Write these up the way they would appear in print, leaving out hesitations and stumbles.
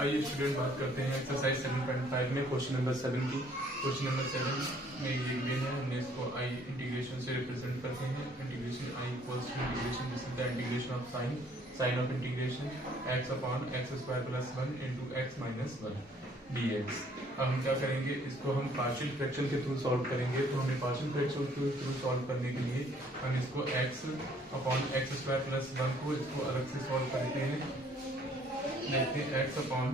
आइए स्टूडेंट बात करते हैं एक्सरसाइज 7.5 में क्वेश्चन नंबर 7 की। क्वेश्चन नंबर 7 में ये गिवन है, हमने इसको आई इंटीग्रेशन से रिप्रेजेंट करते हैं। Integration I equals to integration, this is the integration of sine of integration x upon x square plus 1 into x minus 1 dx। अब हम क्या करेंगे, इसको हम पार्शियल फ्रैक्शन के थ्रू सॉल्व करेंगे। तो हमें पार्शियल फ्रैक्शन के थ्रू सॉल्व करने के लिए हम इसको x upon x square plus 1 को इसको अलग से सॉल्व करते हैं। देखते हैं x upon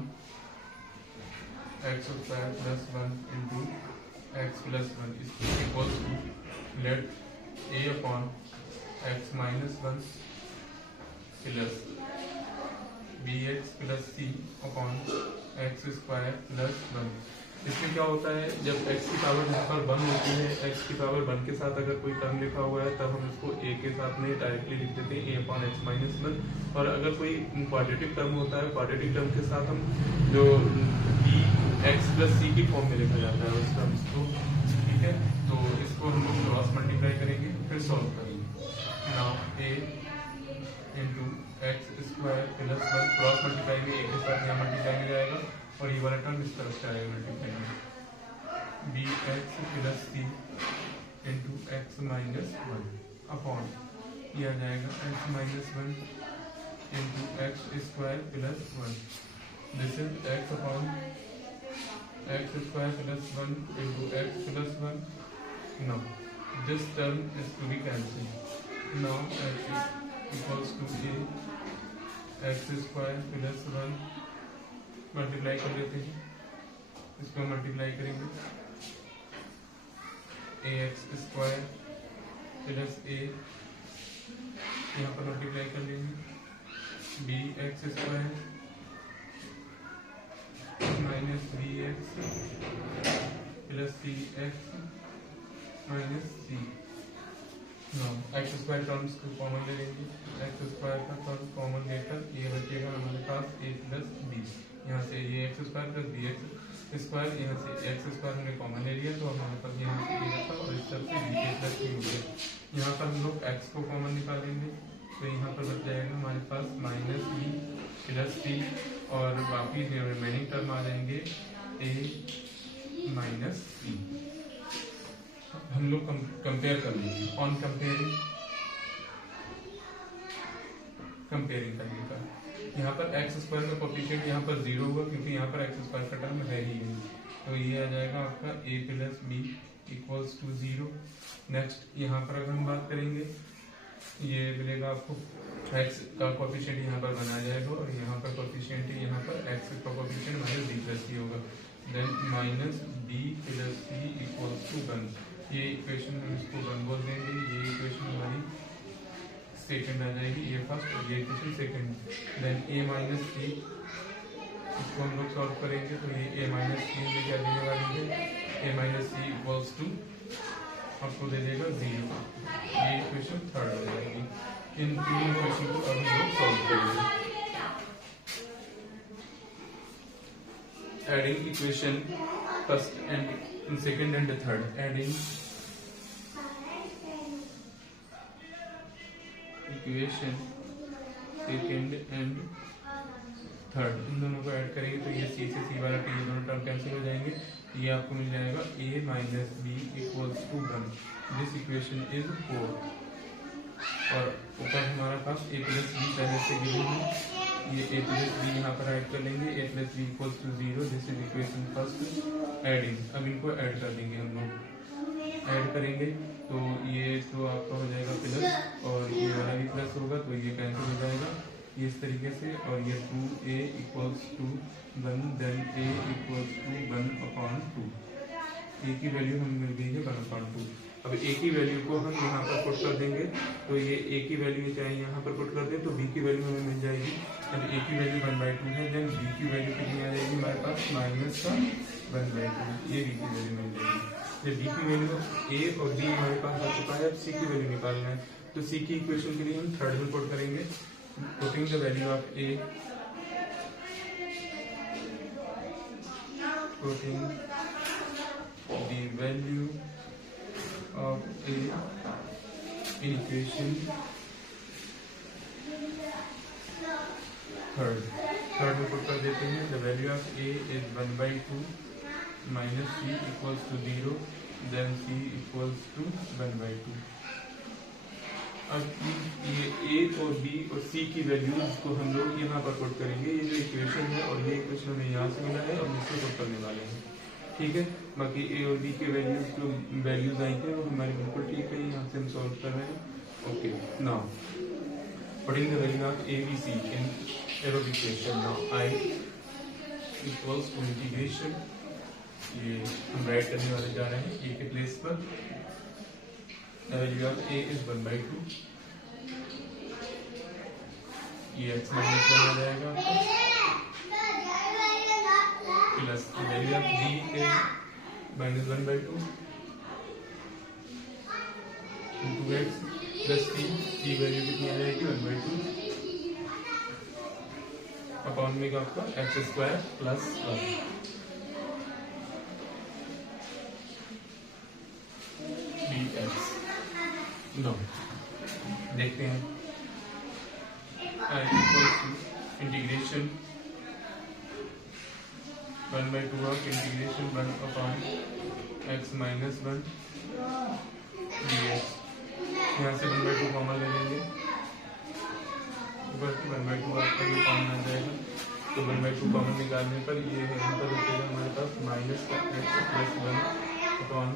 x square plus 1 into x plus 1 equals to let a upon x minus 1 plus bx plus c upon x square plus 1। इसमें क्या होता है, जब x की पावर यहाँ पर 1 होती है, x की पावर 1 के साथ अगर कोई टर्म लिखा हुआ है तब हम इसको a के साथ में डायरेक्टली लिख देते हैं a अपॉन एक्स माइनस 1। और अगर कोई क्वाड्रेटिक टर्म होता है, क्वाड्रेटिक टर्म के साथ हम जो b x प्लस c की फॉर्म में लिखा जाता है उस टर्म्स को, ठीक है। तो इसको हम लोग क्रॉस मल्टीप्लाई करेंगे फिर सॉल्व करेंगे। Now a into x square plus 1 cross multiply में a के साथ यहाँ मल्टीप्लाई में जाएगा और ये वाला टर्म इस तरफ से आएगा मल्टीप्लाई में b x plus c into x minus 1 upon ये आ जाएगा x minus 1 into x square plus 1। This is x upon x square plus 1 into x plus 1। Now this term is to be cancel. Now x equals to a x square plus 1 multiply कर लेते हैं, इसको multiply करेंगे a x square plus a, यहाँ पर multiply कर लेंगे B x square minus B x plus C X minus C. X square terms को कॉमन ले लेंगे, एक्स स्क्वायर का टर्म कॉमन लेकर ये बचेगा हमारे पास ए प्लस बी। यहाँ से ये x square plus b x square, यहाँ से एक्स स्क्वायर हमने कॉमन ले लिया तो हमारे पास यहाँ से ए था और इस तरफ से बी ए प्लस बी हो गया। यहाँ पर हम लोग एक्स को कॉमन निकालेंगे तो यहाँ पर बच जाएगा हमारे पास माइनस बी प्लस सी और बाकी जो रिमेनिंग टर्म आ जाएंगे ए माइनस बी। हम लोग कंपेयर कर लेंगे ऑन कंपेयरिंग करने का। यहाँ पर एक्स स्क्वायर का कोएफिशिएंट यहाँ पर 0 होगा क्योंकि यहाँ पर एक्स स्क्वायर का टर्म है ही नहीं, तो ये आ जाएगा आपका a plus b equals to 0। Next यहाँ पर अगर हम बात करेंगे, ये मिलेगा आपको x का कोएफिशिएंट यहाँ पर बनाया जाएगा और यहाँ पर कोएफिशिएंट यहाँ पर x का coefficient minus b plus c होगा। Then minus b plus c equals to 1। ये इक्वेशन हम इसको 1 बोल देंगे, ये इक्वेशन हमारी सेकंड आ जाएगी, ये फर्स्ट और ये equation second. Then a minus C, इसको हम लोग सॉल्व करेंगे तो ये a माइनस सी में क्या देने वाली है, a minus c equals to आपको दे देगा 0। ये इक्वेशन थर्ड हो जाएगी। इन तीन इक्वेशन को अब हम लोग सॉल्व करेंगे। Adding equation first and second and third, adding equation second and third, इन दोनों को ऐड करेंगे तो ये सी से सी वाला टी, ये दोनों टर्म कैंसिल हो जाएंगे। ये आपको मिल जाएगा a minus b equals to 1। This equation is 4 और ऊपर हमारा पास a प्लस बी पहले से गिवन है, ये a प्लस बी यहाँ पर ऐड कर लेंगे, a plus b equals to 0। This is equation first. Adding, अब इनको ऐड कर देंगे, हम लोग ऐड करेंगे तो ये तो आपका हो जाएगा प्लस और ये वाला भी प्लस होगा तो ये कैंसिल हो जाएगा ये इस तरीके से। और ये 2a equals to 1, then a equals to 1 upon 2। a की वैल्यू हमें मिल गई है 1 अपॉन 2। अब a की वैल्यू को हम यहाँ पर पुट कर देंगे तो ये a की वैल्यू चाहे यहाँ पर पुट कर दें तो b की वैल्यू हमें मिल जाएगी। अब a की वैल्यू 1/2 है, देन b की वैल्यू कितनी आ जाएगी हमारे पास माइनस का 1/2, ये b की वैल्यू मिल जाएगी। जब b की वैल्यू a और b हमारे पास आ चुका है, अब c की वैल्यू निकालना है तो c की इक्वेशन के लिए हम थर्ड में पुट करेंगे। Putting the value of a, putting the value of a in equation third में पुट कर देते हैं। The value of a is 1/2 minus c equals to 0 then c equals to 1/2। अब ये ए और बी और सी की वैल्यूज को हम लोग यहाँ पर पुट करेंगे। ये जो इक्वेशन है और ये इक्वेशन हमें यहाँ से मिला है और इसको पुट करने वाले हैं, ठीक है। बाकी ए और बी के वैल्यूज जो वैल्यूज आई थे वो हमारे बिल्कुल ठीक है, यहाँ से हम सॉल्व कर रहे हैं। Okay, now putting the value of a b c in above equation, now I equals to integration, ये हम राइट करने वाले जा रहे हैं ए के प्लेस पर। The value of a is 1/2, ये x माइनस 1 आ जाएगा plus value of b is -1/2 into x plus c की वैल्यू कितनी आ जाएगी 1/2 अपॉन में आपका x² प्लस 1 dx। नो देखते हैं, integration 1/2 of integration 1 upon x minus 1 dx। यहाँ से 1/2 कॉमन ले लेंगे, ऊपर 1/2 आपका ये कॉमन आ जाएगा, तो 1/2 कॉमन निकालने पर ये यहाँ पर बचेगा हमारे पास माइनस का x plus 1 upon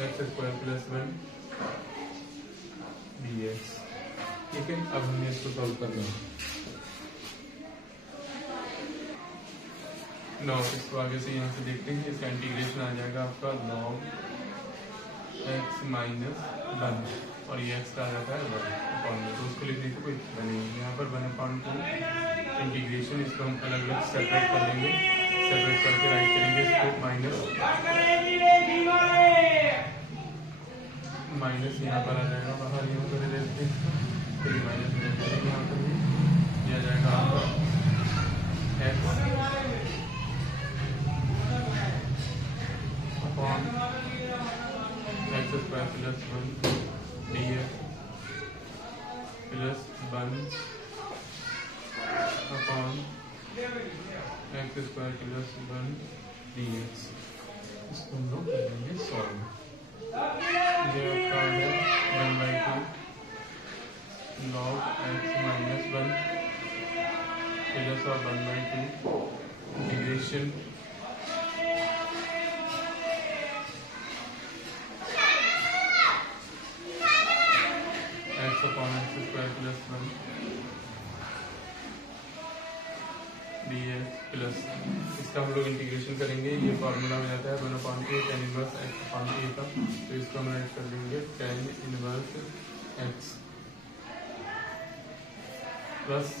x² plus 1 dx, ठीक है। अब हमें इसको सॉल्व करना है। नो इसको आगे से यहाँ से देखते हैं, इसका इंटीग्रेशन आ जाएगा आपका log x माइनस 1 और ये x का आ जाता है 1 अपॉन में, तो उसको लिखने की कोई इच्छा नहीं है। यहाँ पर 1/2 इंटीग्रेशन, इसको हम अलग अलग सेपरेट कर लेंगे, सेपरेट करके राइट करेंगे इसको माइनस यहाँ पर आ जाएगा बाहर, यहाँ पर लेते हैं फिर माइनस में यहाँ पर दिया जाएगा आपका x upon x² plus 1 dx plus 1 upon x² plus 1 dx। इसको हम लोग कर देंगे सॉल्व। ये आपका है 1/2 log x माइनस 1 प्लस और 1/2 integration x upon x² plus 1 dx plus, इसका हम लोग इंटीग्रेशन करेंगे। ये फॉर्मूला हो जाता है 1/2 tan inverse x upon a का, तो इसको हम ऐड कर देंगे tan inverse x plus c।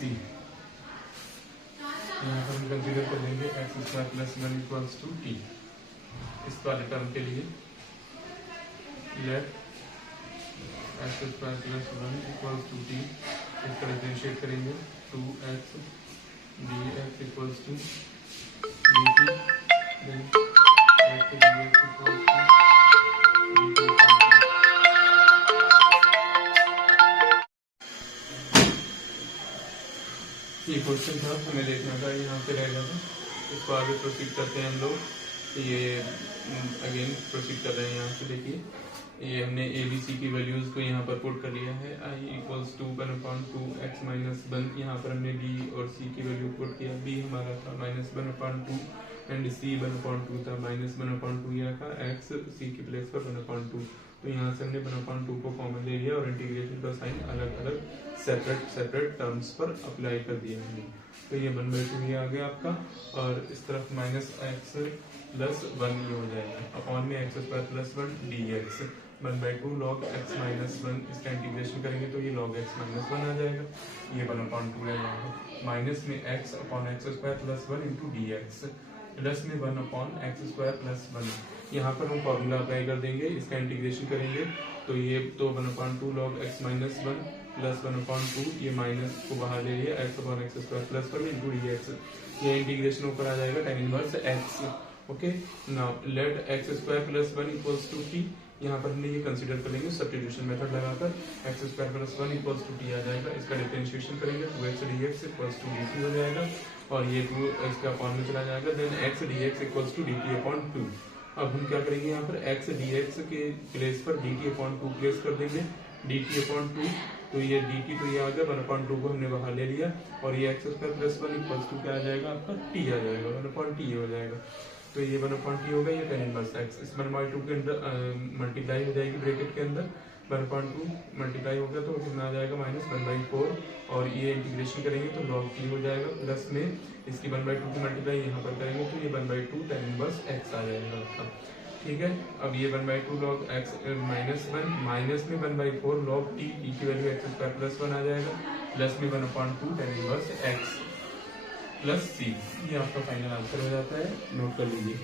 यहाँ पर हम कंसीडर कर लेंगे x² plus 1 equals to t। इस वाले टर्म के लिए let x² plus 1 equals to t, इसका डिफरेंशिएट करेंगे 2x dx equals to dt, then x dx equals to dt। ये क्वेश्चन था, हमें देखना था, यहाँ पे रह गया था। इसको आगे प्रोसीड करते हैं हम लोग। ये अगेन प्रोसीड कर रहे हैं, यहाँ से देखिए ये हमने ए बी सी की वैल्यूज को यहाँ पर पुट कर लिया है। आई इक्वल्स टू 1/2 x माइनस 1, यहाँ पर हमने बी और सी की वैल्यू पुट किया। बी हमारा था -1/2 एंड सी 1/2 था, -1/2 यहाँ का x सी की प्लेस पर 1/2, तो यहाँ से हमने 1/2 को कॉमन ले लिया और इंटीग्रेशन का साइन अलग अलग सेपरेट टर्म्स पर अप्लाई कर दिया हमने। तो ये 1/2 ये आ गया आपका, और इस तरफ -x प्लस 1 ये हो जाएगा अपॉन में x² plus 1 dx 1/2 log x minus 1, इसका इंटीग्रेशन करेंगे तो ये log x माइनस 1 आ जाएगा, ये 1/2 रह जाएगा। माइनस में x upon x² plus 1 into dx plus में 1 अपॉन x² प्लस 1, यहाँ पर हम फॉर्मूला अप्लाई कर देंगे, इसका इंटीग्रेशन करेंगे तो ये तो 1/2 log x माइनस 1 प्लस 1/2, ये माइनस को बाहर ले लिया x upon x² plus 1 into dx, ये इंटीग्रेशन ऊपर आ जाएगा tan inverse x। Okay, now let x² plus 1 equals to t, यहाँ पर हमने ये कंसीडर करेंगे सब्स्टिट्यूशन मेथड लगाकर X square plus 1 equals to T आ जाएगा। इसका डिफरेंशिएशन करेंगे तो X D x equals to D T हो जाएगा और ये 2 इसके अपॉन में चला जाएगा। Then x D x equals to D t upon 2। अब हम क्या करेंगे यहाँ पर एक्स डी एक्स के प्लेस पर डी टी अपॉन 2 प्लेस कर देंगे डी टी अपॉन 2। तो ये डी टी तो ये आ गया 1/2 को हमने बाहर ले लिया और ये x square plus 1 equals to क्या आ जाएगा आपका टी आ जाएगा 1/t हो जाएगा। तो ये 1/t होगा ये tan इनवर्स x इस 1/2 के अंदर मल्टीप्लाई हो जाएगी ब्रैकेट के अंदर 1/2 मल्टीप्लाई हो गया तो कितना आ जाएगा -1/4 और ये इंटीग्रेशन करेंगे तो log t हो जाएगा प्लस में इसकी 1/2 की मल्टीप्लाई यहाँ पर करेंगे तो ये 1/2 tan इनवर्स x आ जाएगा आपका। ठीक है, अब ये 1/2 log x -1 माइनस में 1/4 log t की वैल्यू x स्क्वायर प्लस 1 आ जाएगा प्लस में 1/2 tan inverse x plus c। ये आपका फाइनल आंसर हो जाता है, नोट कर लीजिए।